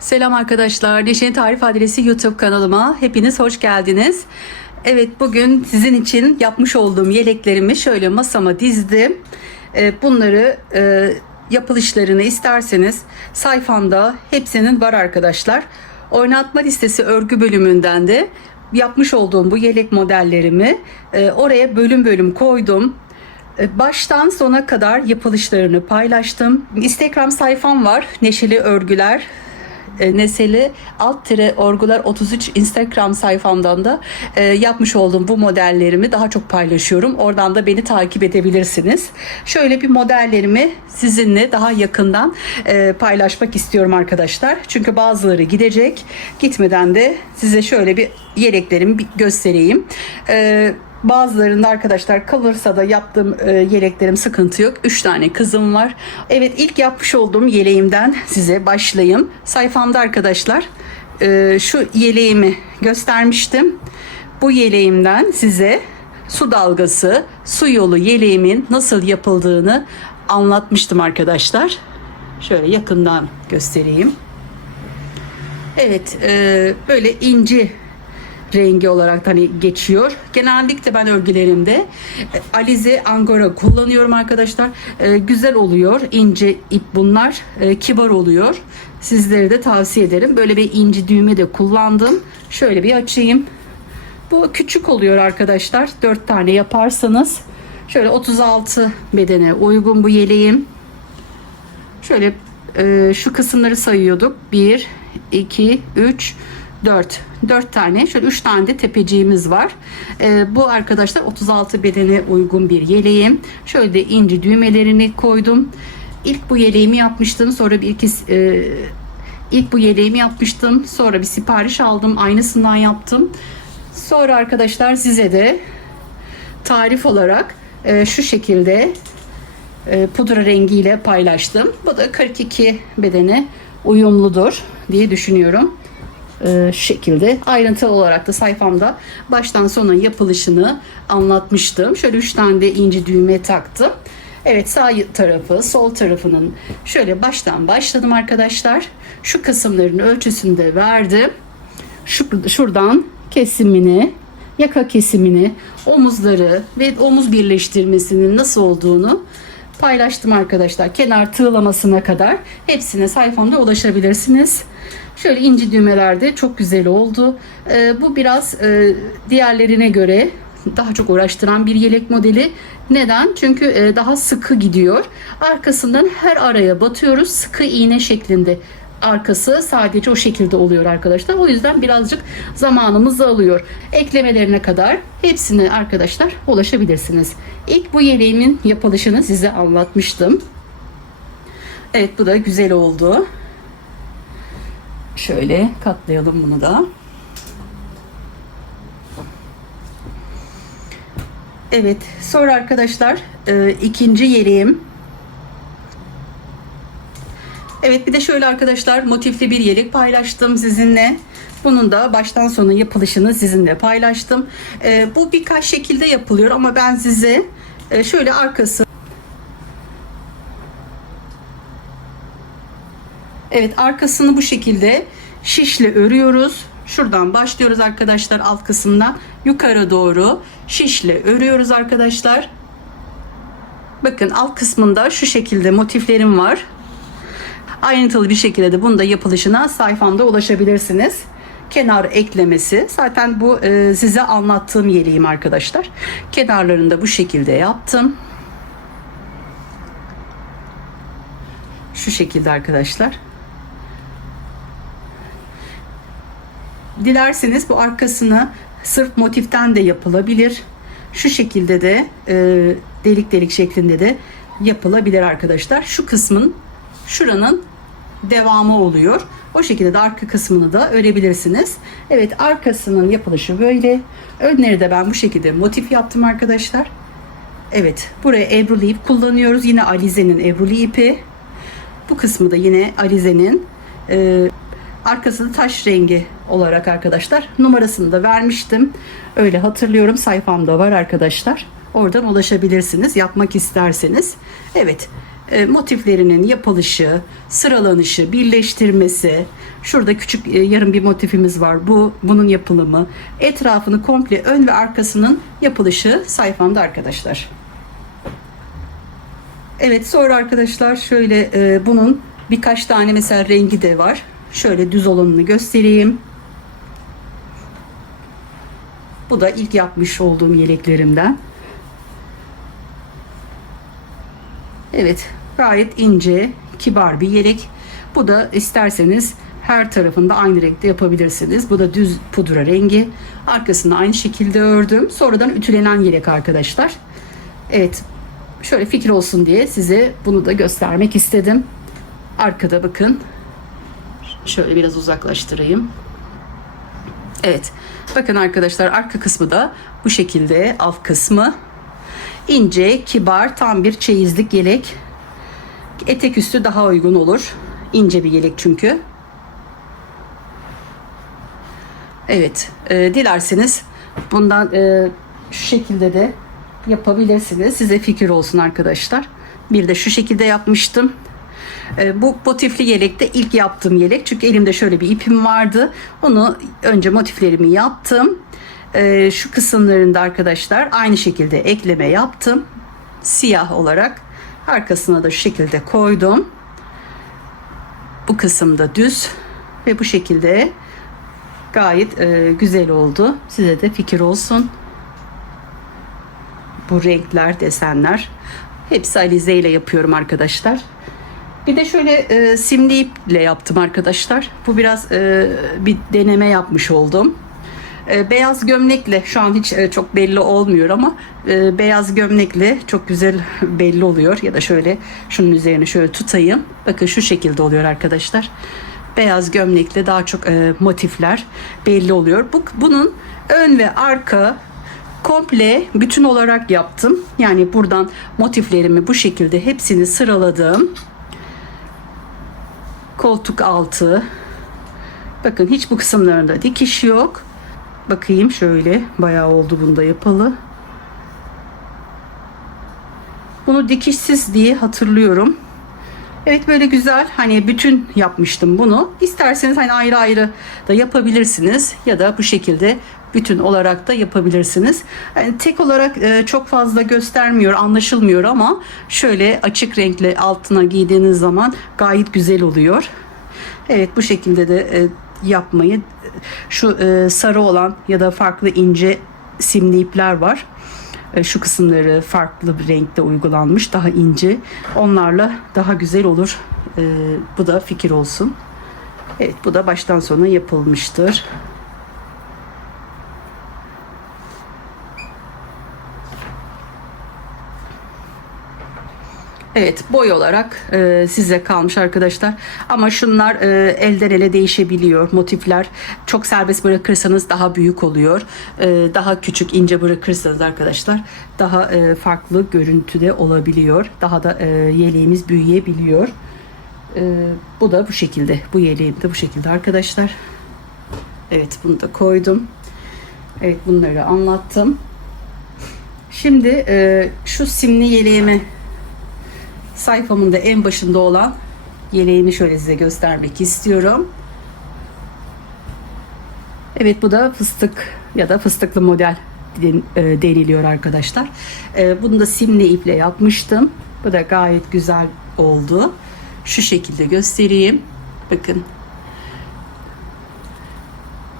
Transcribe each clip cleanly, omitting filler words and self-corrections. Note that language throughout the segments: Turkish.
Selam arkadaşlar. Neşe'nin Tarif Adresi YouTube kanalıma hepiniz hoş geldiniz. Evet, bugün sizin için yapmış olduğum yeleklerimi şöyle masama dizdim. Bunları yapılışlarını isterseniz sayfamda hepsinin var arkadaşlar. Oynatma listesi örgü bölümünden de yapmış olduğum bu yelek modellerimi oraya bölüm bölüm koydum. Baştan sona kadar yapılışlarını paylaştım. Instagram sayfam var. Neşeli Örgüler. Neseli _örgüler 33 Instagram sayfamdan da yapmış olduğum bu modellerimi daha çok paylaşıyorum. Oradan da beni takip edebilirsiniz. Şöyle bir modellerimi sizinle daha yakından paylaşmak istiyorum arkadaşlar. Çünkü bazıları gidecek. Gitmeden de size şöyle bir yeleklerimi göstereyim. Bazılarında arkadaşlar kalırsa da yaptığım yeleklerim sıkıntı yok. 3 tane kızım var. Evet, ilk yapmış olduğum yeleğimden size başlayayım. Sayfamda arkadaşlar şu yeleğimi göstermiştim. Bu yeleğimden size su dalgası, su yolu yeleğimin nasıl yapıldığını anlatmıştım arkadaşlar. Şöyle yakından göstereyim. Evet, böyle inci rengi olarak hani geçiyor. Genellikle ben örgülerimde alize angora kullanıyorum arkadaşlar. Güzel oluyor. İnce ip bunlar. Kibar oluyor. Sizlere de tavsiye ederim. Böyle bir inci düğme de kullandım. Şöyle bir açayım. Bu küçük oluyor arkadaşlar. 4 tane yaparsanız. Şöyle 36 bedene uygun bu yeleğim. Şöyle şu kısımları sayıyorduk. 1, 2, 3, 4 tane, şöyle 3 tane de tepeciğimiz var. Bu arkadaşlar 36 bedene uygun bir yeleğim. Şöyle de inci düğmelerini koydum. İlk bu yeleğimi yapmıştım. Sonra ilk bu yeleğimi yapmıştım. Sonra bir sipariş aldım. Aynısından yaptım. Sonra arkadaşlar size de tarif olarak şu şekilde pudra rengiyle paylaştım. Bu da 42 bedene uyumludur diye düşünüyorum. Şu şekilde ayrıntılı olarak da sayfamda baştan sona yapılışını anlatmıştım. Şöyle 3 tane de inci düğme taktım. Evet, sağ tarafı sol tarafının şöyle baştan başladım arkadaşlar. Şu kısımların ölçüsünü de verdim. Şuradan kesimini, yaka kesimini, omuzları ve omuz birleştirmesinin nasıl olduğunu paylaştım arkadaşlar. Kenar tığlamasına kadar hepsine sayfamda ulaşabilirsiniz. Şöyle inci düğmeler de çok güzel oldu. Bu biraz diğerlerine göre daha çok uğraştıran bir yelek modeli. Neden? Çünkü daha sıkı gidiyor. Arkasından her araya batıyoruz. Sıkı iğne şeklinde. Arkası sadece o şekilde oluyor arkadaşlar. O yüzden birazcık zamanımızı alıyor. Eklemelerine kadar hepsine arkadaşlar ulaşabilirsiniz. İlk bu yeleğimin yapılışını size anlatmıştım. Evet, bu da güzel oldu. Şöyle katlayalım bunu da. Evet, sonra arkadaşlar ikinci yeleğim. Evet, bir de şöyle arkadaşlar motifli bir yelek paylaştım sizinle. Bunun da baştan sona yapılışını sizinle paylaştım. Bu birkaç şekilde yapılıyor ama ben size şöyle arkası. Evet, arkasını bu şekilde şişle örüyoruz. Şuradan başlıyoruz arkadaşlar, alt kısımdan yukarı doğru şişle örüyoruz arkadaşlar. Bakın, alt kısmında şu şekilde motiflerim var. Ayrıntılı bir şekilde de bunu da yapılışına sayfamda ulaşabilirsiniz. Kenar eklemesi. Zaten bu size anlattığım yeleğim arkadaşlar. Kenarlarını da bu şekilde yaptım. Şu şekilde arkadaşlar. Dilerseniz bu arkasını sırf motiften de yapılabilir. Şu şekilde de delik delik şeklinde de yapılabilir arkadaşlar. Şu kısmın, şuranın devamı oluyor. O şekilde de arka kısmını da örebilirsiniz. Evet, arkasının yapılışı böyle. Önleri de ben bu şekilde motif yaptım arkadaşlar. Evet, buraya ebruli ip kullanıyoruz. Yine alizenin ebruli ipi. Bu kısmı da yine alizenin. Arkası da taş rengi olarak arkadaşlar. Numarasını da vermiştim. Öyle hatırlıyorum. Sayfamda var arkadaşlar. Oradan ulaşabilirsiniz yapmak isterseniz. Evet. motiflerinin yapılışı, sıralanışı, birleştirmesi. Şurada küçük yarım bir motifimiz var. Bunun yapılımı, etrafını komple ön ve arkasının yapılışı sayfamda arkadaşlar. Evet, sonra arkadaşlar şöyle bunun birkaç tane mesela rengi de var. Şöyle düz olanını göstereyim. Bu da ilk yapmış olduğum yeleklerimden. Evet, gayet ince, kibar bir yelek. Bu da isterseniz her tarafında aynı renkte yapabilirsiniz. Bu da düz pudra rengi. Arkasını aynı şekilde ördüm. Sonradan ütülenen yelek arkadaşlar. Evet, şöyle fikir olsun diye size bunu da göstermek istedim. Arkada bakın. Şöyle biraz uzaklaştırayım. Evet. Bakın arkadaşlar, arka kısmı da bu şekilde, alt kısmı. İnce, kibar, tam bir çeyizlik yelek. Etek üstü daha uygun olur. İnce bir yelek çünkü. Evet. Dilerseniz bundan şu şekilde de yapabilirsiniz. Size fikir olsun arkadaşlar. Bir de şu şekilde yapmıştım. Bu motifli yelekte ilk yaptığım yelek. Çünkü elimde şöyle bir ipim vardı. Onu önce motiflerimi yaptım. Şu kısımlarında arkadaşlar aynı şekilde ekleme yaptım. Siyah olarak. Arkasına da şu şekilde koydum. Bu kısımda düz. Ve bu şekilde gayet güzel oldu. Size de fikir olsun. Bu renkler, desenler. Hepsi alize ile yapıyorum arkadaşlar. Bir de şöyle simli iple yaptım arkadaşlar. Bu biraz bir deneme yapmış oldum. Beyaz gömlekle şu an hiç çok belli olmuyor ama beyaz gömlekle çok güzel belli oluyor. Ya da şöyle şunun üzerine şöyle tutayım. Bakın şu şekilde oluyor arkadaşlar. Beyaz gömlekle daha çok motifler belli oluyor. Bunun ön ve arka komple bütün olarak yaptım. Yani buradan motiflerimi bu şekilde hepsini sıraladım. Koltuk altı. Bakın hiç bu kısımlarında dikiş yok. Bakayım şöyle, bayağı oldu bunda yapalı. Bunu dikişsiz diye hatırlıyorum. Evet, böyle güzel, hani bütün yapmıştım bunu. İsterseniz hani ayrı ayrı da yapabilirsiniz ya da bu şekilde bütün olarak da yapabilirsiniz. Yani tek olarak çok fazla göstermiyor, anlaşılmıyor ama şöyle açık renkli altına giydiğiniz zaman gayet güzel oluyor. Evet, bu şekilde de yapmayı, şu sarı olan ya da farklı ince simli ipler var. Şu kısımları farklı bir renkte uygulanmış, daha ince. Onlarla daha güzel olur. Bu da fikir olsun. Evet, bu da baştan sona yapılmıştır. Evet, boy olarak size kalmış arkadaşlar. Ama şunlar elden ele değişebiliyor. Motifler çok serbest bırakırsanız daha büyük oluyor. Daha küçük, ince bırakırsanız arkadaşlar daha farklı görüntüde olabiliyor. Daha da yeleğimiz büyüyebiliyor. Bu da bu şekilde. Bu yeleğim de bu şekilde arkadaşlar. Evet, bunu da koydum. Evet, bunları anlattım. Şimdi şu simli yeleğimi, sayfamın da en başında olan yeleğimi şöyle size göstermek istiyorum. Evet, bu da fıstık ya da fıstıklı model deniliyor arkadaşlar. Bunu da simli iple yapmıştım. Bu da gayet güzel oldu. Şu şekilde göstereyim. Bakın.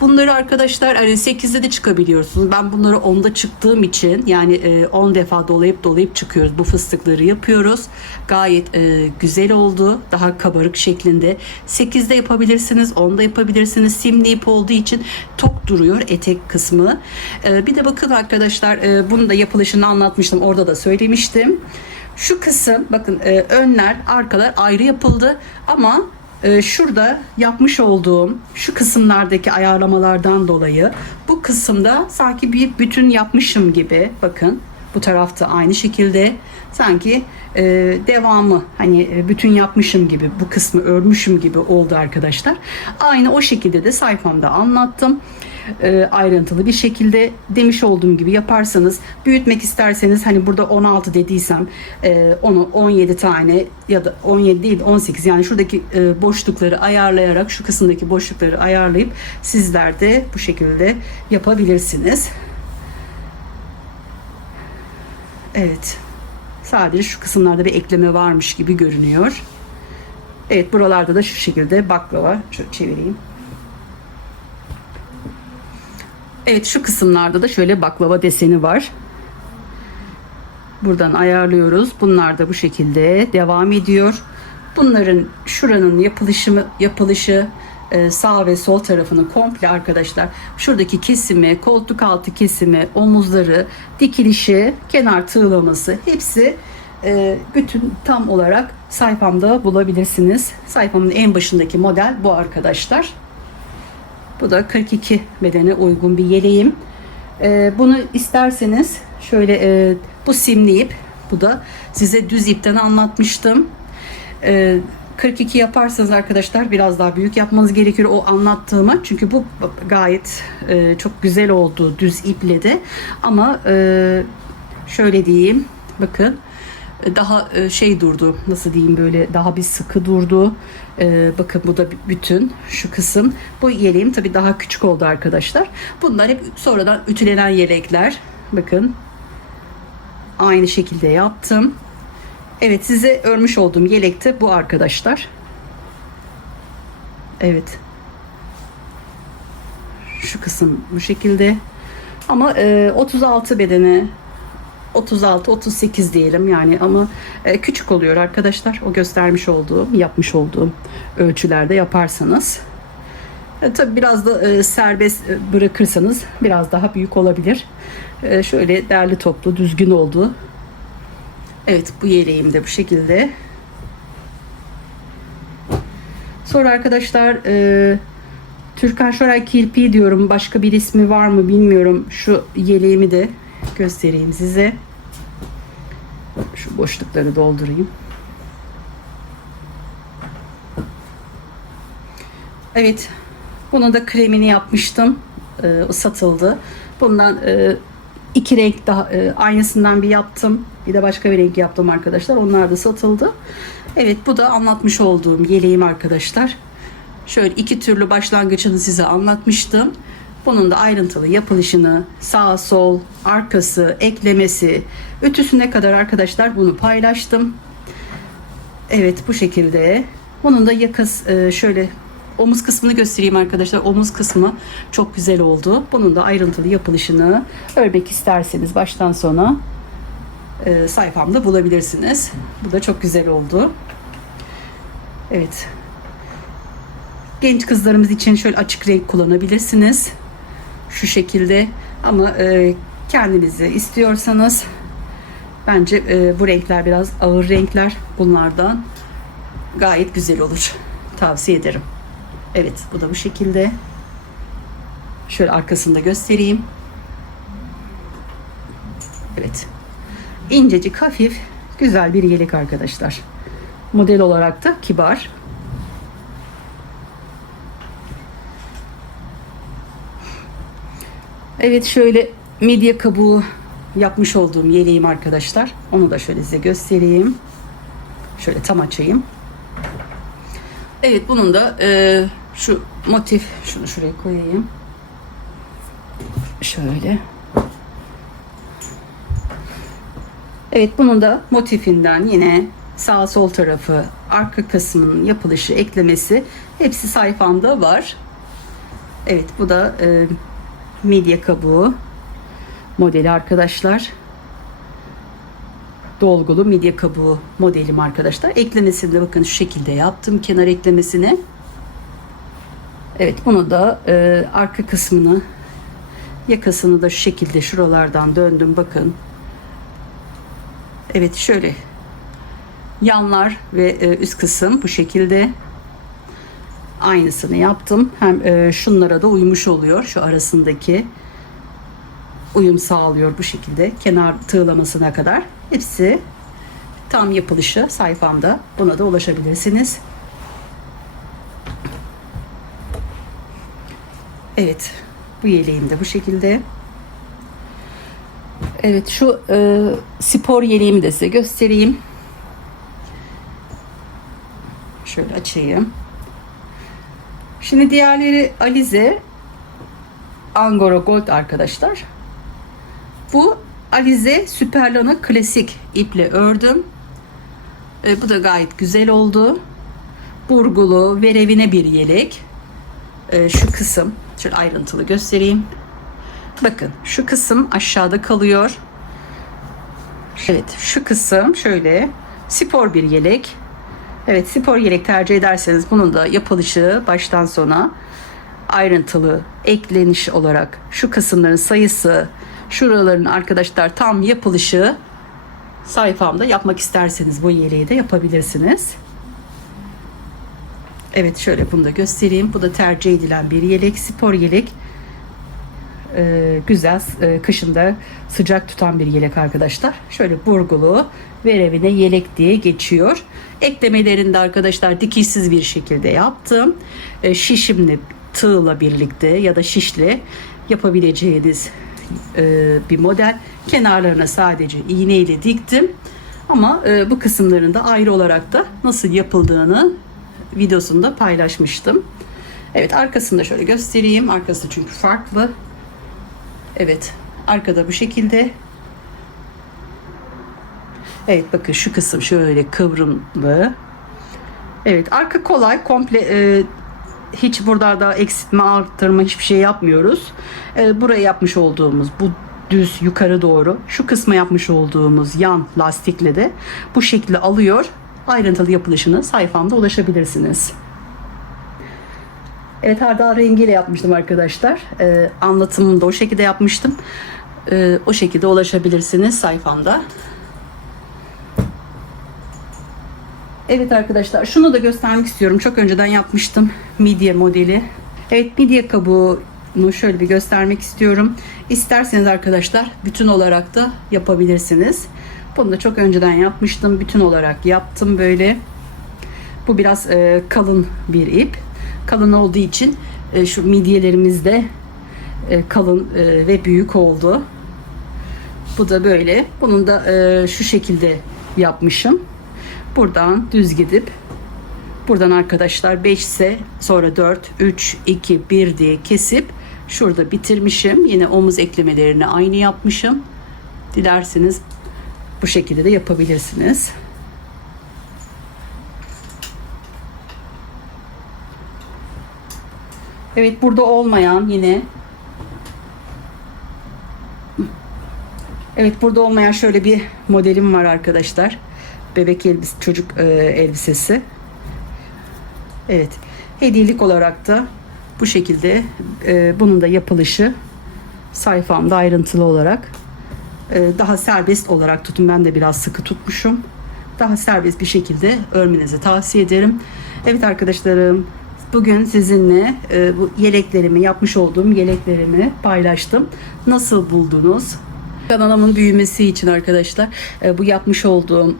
Bunları arkadaşlar hani 8'de de çıkabiliyorsunuz. Ben bunları 10'da çıktığım için, yani 10 defa dolayıp çıkıyoruz. Bu fıstıkları yapıyoruz. Gayet güzel oldu. Daha kabarık şeklinde. 8'de yapabilirsiniz, 10'da yapabilirsiniz. Simli ip olduğu için tok duruyor etek kısmı. Bir de bakın arkadaşlar, bunun da yapılışını anlatmıştım. Orada da söylemiştim. Şu kısım bakın, önler, arkalar ayrı yapıldı ama şurada yapmış olduğum şu kısımlardaki ayarlamalardan dolayı bu kısımda sanki bir bütün yapmışım gibi, bakın Bu tarafta aynı şekilde. Sanki devamı, hani bütün yapmışım gibi, bu kısmı örmüşüm gibi oldu arkadaşlar. Aynı o şekilde de sayfamda anlattım. Ayrıntılı bir şekilde demiş olduğum gibi yaparsanız, büyütmek isterseniz, hani burada 16 dediysem onu 17 tane ya da 17 değil 18, yani şuradaki boşlukları ayarlayarak, şu kısımdaki boşlukları ayarlayıp sizler de bu şekilde yapabilirsiniz. Evet. Sadece şu kısımlarda bir ekleme varmış gibi görünüyor. Evet, buralarda da şu şekilde baklava. Şöyle çevireyim. Evet, şu kısımlarda da şöyle baklava deseni var. Buradan ayarlıyoruz. Bunlar da bu şekilde devam ediyor. Bunların, şuranın yapılışı sağ ve sol tarafını komple arkadaşlar, şuradaki kesimi, koltuk altı kesimi, omuzları, dikilişi, kenar tığlaması, hepsi bütün tam olarak sayfamda bulabilirsiniz. Sayfamın en başındaki model bu arkadaşlar. Bu da 42 bedene uygun bir yeleğim. Bunu isterseniz şöyle bu simli ip, bu da size düz ipten anlatmıştım. 42 yaparsanız arkadaşlar biraz daha büyük yapmanız gerekiyor o anlattığıma. Çünkü bu gayet çok güzel oldu düz iple de. Ama şöyle diyeyim, bakın daha şey durdu, nasıl diyeyim, böyle daha bir sıkı durdu. Bakın bu da bütün şu kısım. Bu yeleğim tabii daha küçük oldu arkadaşlar. Bunlar hep sonradan ütülenen yelekler. Bakın aynı şekilde yaptım. Evet, size örmüş olduğum yelek de bu arkadaşlar. Evet. Şu kısım bu şekilde. Ama 36 bedeni, 36-38 diyelim yani, ama küçük oluyor arkadaşlar. O göstermiş olduğum, yapmış olduğum ölçülerde yaparsanız. Tabi biraz da serbest bırakırsanız biraz daha büyük olabilir. Şöyle derli toplu, düzgün oldu. Evet, bu yeleğim de bu şekilde. Sonra arkadaşlar Türkan Şoray kirpiği diyorum. Başka bir ismi var mı bilmiyorum. Şu yeleğimi de göstereyim size. Şu boşlukları doldurayım. Evet. Bunu da kremini yapmıştım. O satıldı. Bundan iki renk daha, aynısından bir yaptım. Bir de başka bir renk yaptım arkadaşlar. Onlar da satıldı. Evet, bu da anlatmış olduğum yeleğim arkadaşlar. Şöyle iki türlü başlangıcını size anlatmıştım. Bunun da ayrıntılı yapılışını, sağ sol, arkası, eklemesi, ütüsüne kadar arkadaşlar bunu paylaştım. Evet, bu şekilde. Bunun da yakası, şöyle omuz kısmını göstereyim arkadaşlar. Omuz kısmı çok güzel oldu. Bunun da ayrıntılı yapılışını örmek isterseniz baştan sona sayfamda bulabilirsiniz. Bu da çok güzel oldu. Evet. Genç kızlarımız için şöyle açık renk kullanabilirsiniz. Şu şekilde. Ama kendinizi istiyorsanız bence bu renkler biraz ağır renkler. Bunlardan gayet güzel olur. Tavsiye ederim. Evet, bu da bu şekilde. Şöyle arkasını da göstereyim. Evet. İncecik, hafif, güzel bir yelek arkadaşlar. Model olarak da kibar. Evet, şöyle midye kabuğu yapmış olduğum yeleğim arkadaşlar. Onu da şöyle size göstereyim. Şöyle tam açayım. Evet, bunun da şu motif, şunu şuraya koyayım. Şöyle. Evet, bunun da motifinden yine sağ sol tarafı, arka kısmının yapılışı, eklemesi hepsi sayfamda var. Evet, bu da midye kabuğu modeli arkadaşlar. Dolgulu midye kabuğu modelim arkadaşlar. Eklemesini de bakın şu şekilde yaptım, kenar eklemesini. Evet, bunu da arka kısmını, yakasını da şu şekilde şuralardan döndüm, bakın. Evet, şöyle yanlar ve üst kısım bu şekilde aynısını yaptım. Hem şunlara da uymuş oluyor, şu arasındaki uyum sağlıyor bu şekilde. Kenar tığlamasına kadar. Hepsi tam yapılışı sayfamda. Buna da ulaşabilirsiniz. Evet. Bu yeleğim de bu şekilde. Evet, şu spor yeleğimi de size göstereyim. Şöyle açayım. Şimdi diğerleri Alize Angora Gold arkadaşlar. Bu Alize Superlana klasik iple ördüm. Bu da gayet güzel oldu. Burgulu, verevine bir yelek. Şu kısım, şöyle ayrıntılı göstereyim. Bakın, şu kısım aşağıda kalıyor. Evet, şu kısım şöyle spor bir yelek. Evet, spor yelek tercih ederseniz bunun da yapılışı baştan sona ayrıntılı ekleniş olarak şu kısımların sayısı, şuraların arkadaşlar tam yapılışı sayfamda yapmak isterseniz bu yeleği de yapabilirsiniz. Evet, şöyle bunu da göstereyim. Bu da tercih edilen bir yelek, spor yelek. Güzel, kışında sıcak tutan bir yelek arkadaşlar. Şöyle burgulu, verevine yelek diye geçiyor. Eklemelerinde arkadaşlar dikişsiz bir şekilde yaptım. Şişimli tığla birlikte ya da şişle yapabileceğiniz bir model. Kenarlarına sadece iğne ile diktim. Ama bu kısımlarında ayrı olarak da nasıl yapıldığını videosunda paylaşmıştım. Evet, arkasını da şöyle göstereyim. Arkası çünkü farklı. Evet, arkada bu şekilde. Evet, bakın şu kısım şöyle kıvrımlı. Evet, arka kolay, komple hiç burada da eksiltme, arttırma hiçbir şey yapmıyoruz. Buraya yapmış olduğumuz bu düz yukarı doğru, şu kısma yapmış olduğumuz yan lastikle de bu şekilde alıyor. Ayrıntılı yapılışını sayfamda ulaşabilirsiniz. Evet, hardal rengiyle yapmıştım arkadaşlar. Anlatımını da o şekilde yapmıştım. O şekilde ulaşabilirsiniz sayfamda. Evet arkadaşlar, şunu da göstermek istiyorum. Çok önceden yapmıştım midye modeli. Evet, midye kabuğunu şöyle bir göstermek istiyorum. İsterseniz arkadaşlar bütün olarak da yapabilirsiniz. Bunu da çok önceden yapmıştım. Bütün olarak yaptım böyle. Bu biraz kalın bir ip. Kalın olduğu için şu midyelerimiz de kalın ve büyük oldu. Bu da böyle. Bunun da şu şekilde yapmışım. Buradan düz gidip buradan arkadaşlar 5 ise sonra 4, 3, 2, 1 diye kesip şurada bitirmişim. Yine omuz eklemelerini aynı yapmışım. Dilerseniz bu şekilde de yapabilirsiniz. Evet, burada olmayan yine burada olmayan şöyle bir modelim var arkadaşlar. Bebek elbise, çocuk elbisesi. Evet, hediyelik olarak da bu şekilde bunun da yapılışı sayfamda ayrıntılı olarak daha serbest olarak tutun. Ben de biraz sıkı tutmuşum. Daha serbest bir şekilde örmenizi tavsiye ederim. Evet arkadaşlarım, bugün sizinle bu yeleklerimi, yapmış olduğum yeleklerimi paylaştım. Nasıl buldunuz? Kanalımın büyümesi için arkadaşlar bu yapmış olduğum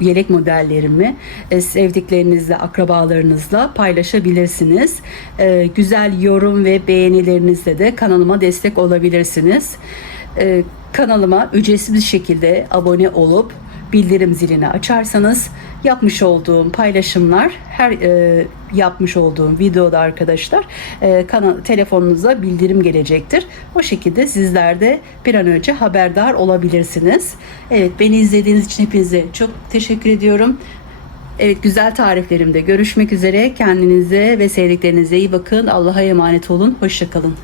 yelek modellerimi sevdiklerinizle, akrabalarınızla paylaşabilirsiniz. Güzel yorum ve beğenilerinizle de kanalıma destek olabilirsiniz. Kanalıma ücretsiz bir şekilde abone olup bildirim zilini açarsanız yapmış olduğum paylaşımlar, her yapmış olduğum videoda arkadaşlar telefonunuza bildirim gelecektir. O şekilde sizler de bir an önce haberdar olabilirsiniz. Evet, beni izlediğiniz için hepinize çok teşekkür ediyorum. Evet, güzel tariflerimde görüşmek üzere. Kendinize ve sevdiklerinize iyi bakın. Allah'a emanet olun. Hoşça kalın.